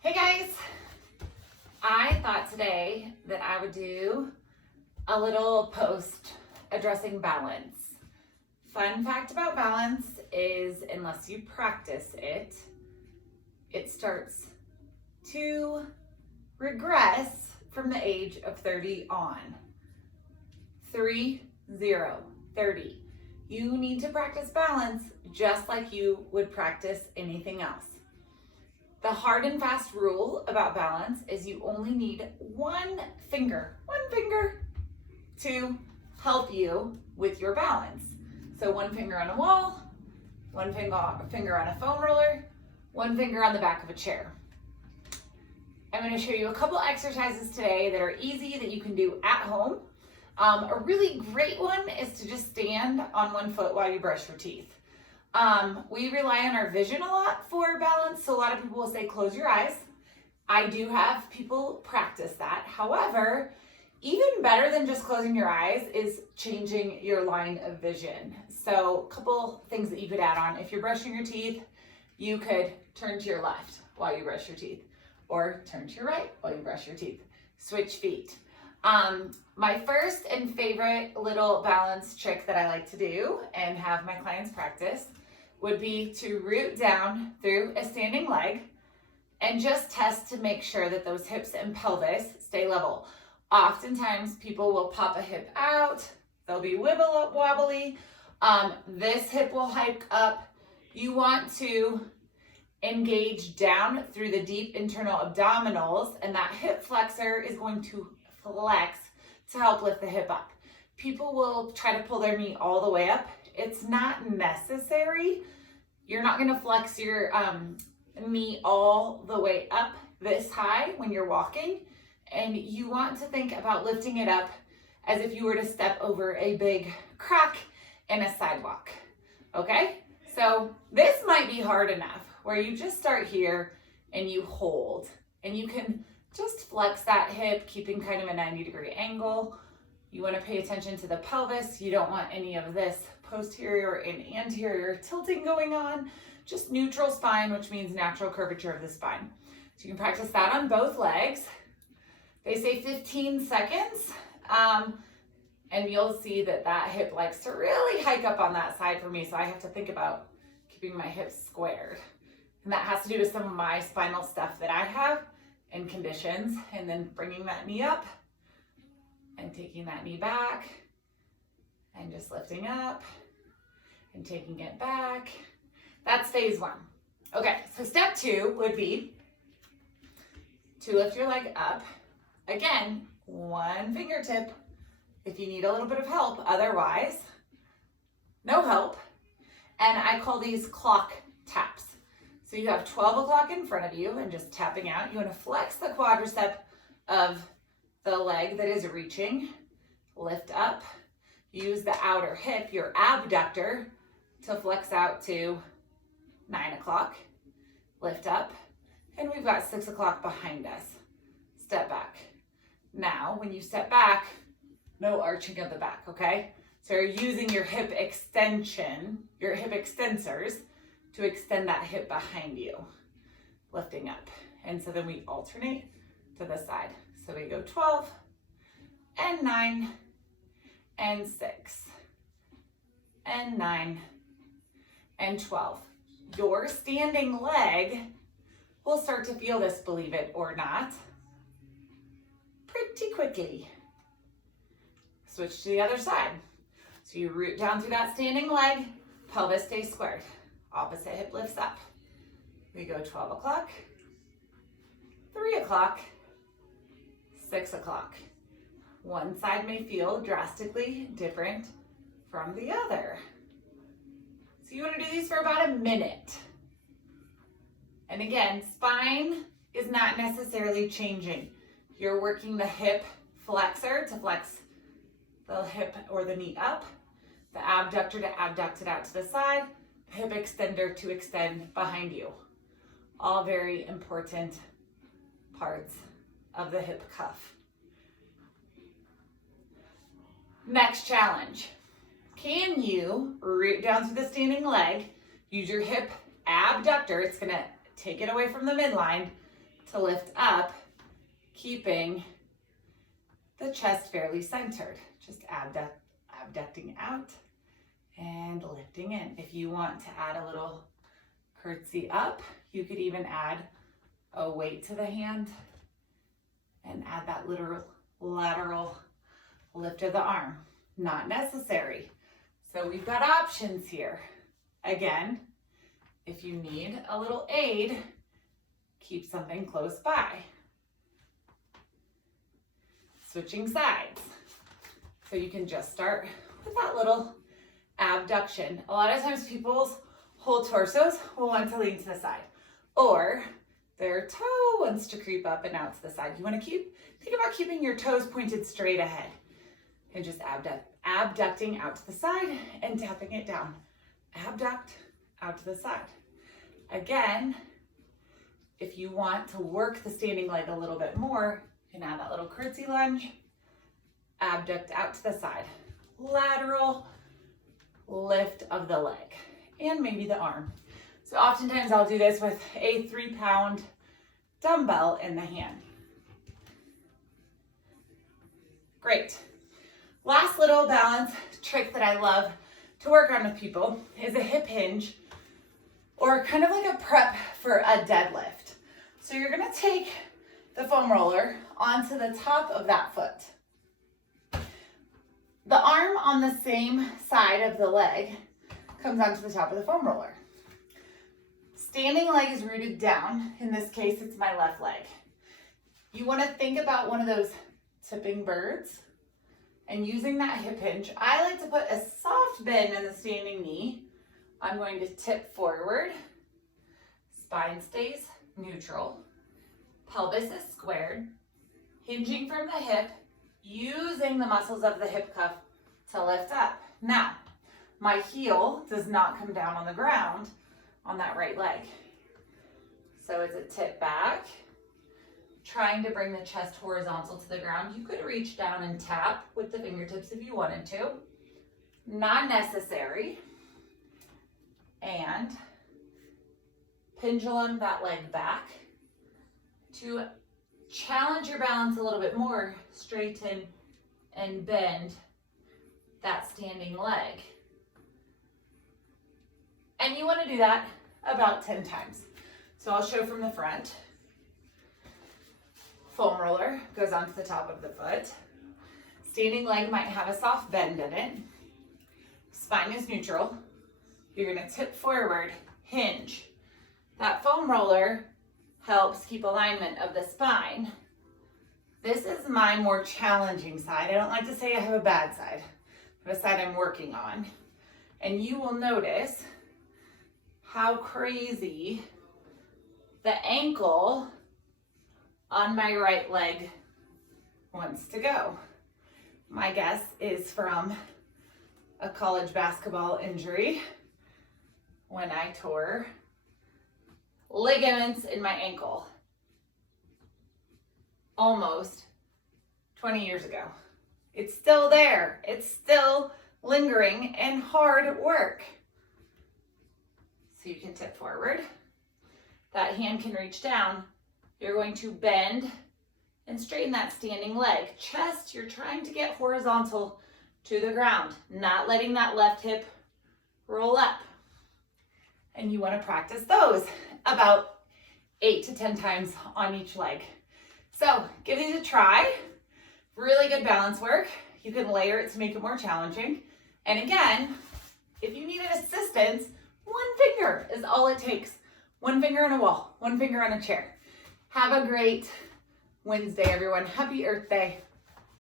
Hey guys, I thought today that I would do a little post addressing balance. Fun fact about balance is unless you practice it, it starts to regress from the age of 30 on. 30. You need to practice balance just like you would practice anything else. The hard and fast rule about balance is you only need one finger to help you with your balance. So one finger on a wall, one finger on a foam roller, one finger on the back of a chair. I'm going to show you a couple exercises today that are easy that you can do at home. A really great one is to just stand on one foot while you brush your teeth. We rely on our vision a lot for balance, so a lot of people will say close your eyes. I do have people practice that. However, even better than just closing your eyes is changing your line of vision. So a couple things that you could add on. If you're brushing your teeth, you could turn to your left while you brush your teeth, or turn to your right while you brush your teeth. Switch feet. My first and favorite little balance trick that I like to do and have my clients practice would be to root down through a standing leg and just test to make sure that those hips and pelvis stay level. Oftentimes people will pop a hip out, they'll be wobbly. This hip will hike up. You want to engage down through the deep internal abdominals, and that hip flexor is going to flex to help lift the hip up. People will try to pull their knee all the way up. It's not necessary. You're not going to flex your knee all the way up this high when you're walking, and you want to think about lifting it up as if you were to step over a big crack in a sidewalk. Okay? So this might be hard enough where you just start here and you hold, and you can just flex that hip, keeping kind of a 90-degree angle. You want to pay attention to the pelvis. You don't want any of this posterior and anterior tilting going on. Just neutral spine, which means natural curvature of the spine. So you can practice that on both legs. They say 15 seconds, and you'll see that that hip likes to really hike up on that side for me, so I have to think about keeping my hips squared. And that has to do with some of my spinal stuff that I have and conditions, and then bringing that knee up and taking that knee back and just lifting up and taking it back. That's phase one. Okay, so step two would be to lift your leg up. Again, one fingertip if you need a little bit of help, otherwise, no help. And I call these clock taps. So you have 12 o'clock in front of you and just tapping out. You want to flex the quadricep of the leg that is reaching. Lift up. Use the outer hip, your abductor, to flex out to 9 o'clock. Lift up. And we've got 6 o'clock behind us. Step back. Now, when you step back, no arching of the back, okay? So you're using your hip extension, your hip extensors, to extend that hip behind you, lifting up. And so then we alternate to the side. So we go 12 and 9 and 6 and 9 and 12. Your standing leg will start to feel this, believe it or not, pretty quickly. Switch to the other side. So you root down through that standing leg, pelvis stays squared. Opposite hip lifts up. We go 12 o'clock, 3 o'clock, 6 o'clock. One side may feel drastically different from the other. So you want to do these for about a minute. And again, spine is not necessarily changing. You're working the hip flexor to flex the hip or the knee up, the abductor to abduct it out to the side, hip extender to extend behind you. All very important parts of the hip cuff. Next challenge. Can you root down through the standing leg, use your hip abductor, it's gonna take it away from the midline, to lift up, keeping the chest fairly centered. Just abducting out and lifting in. If you want to add a little curtsy up, you could even add a weight to the hand and add that lateral lift of the arm. Not necessary. So we've got options here. Again, if you need a little aid, keep something close by. Switching sides. So you can just start with that little abduction. A lot of times people's whole torsos will want to lean to the side, or their toe wants to creep up and out to the side. You want to think about keeping your toes pointed straight ahead and just abducting out to the side and tapping it down. Abduct out to the side. Again, if you want to work the standing leg a little bit more, you can add that little curtsy lunge, abduct out to the side, lateral lift of the leg, and maybe the arm. So oftentimes I'll do this with a 3-pound dumbbell in the hand. Great. Last little balance trick that I love to work on with people is a hip hinge, or kind of like a prep for a deadlift. So you're gonna take the foam roller onto the top of that foot. The arm on the same side of the leg comes onto the top of the foam roller. Standing leg is rooted down. In this case, it's my left leg. You want to think about one of those tipping birds and using that hip hinge. I like to put a soft bend in the standing knee. I'm going to tip forward. Spine stays neutral. Pelvis is squared. Hinging from the hip, using the muscles of the hip cuff to lift up. Now, my heel does not come down on the ground on that right leg. So as it tip back, trying to bring the chest horizontal to the ground. You could reach down and tap with the fingertips if you wanted to. Not necessary. And pendulum that leg back to challenge your balance a little bit more. Straighten and bend that standing leg. And you want to do that about 10 times. So I'll show from the front. Foam roller goes onto the top of the foot. Standing leg might have a soft bend in it. Spine is neutral. You're going to tip forward, hinge. That foam roller helps keep alignment of the spine. This is my more challenging side. I don't like to say I have a bad side, but a side I'm working on. And you will notice how crazy the ankle on my right leg wants to go. My guess is from a college basketball injury when I tore ligaments in my ankle almost 20 years ago. It's still there. It's still lingering and hard work. So you can tip forward. That hand can reach down. You're going to bend and straighten that standing leg. Chest, you're trying to get horizontal to the ground, not letting that left hip roll up. And you want to practice those about 8 to 10 times on each leg. So give these a try. Really good balance work. You can layer it to make it more challenging. And again, if you need assistance, one finger is all it takes. One finger on a wall, one finger on a chair. Have a great Wednesday, everyone. Happy Earth Day.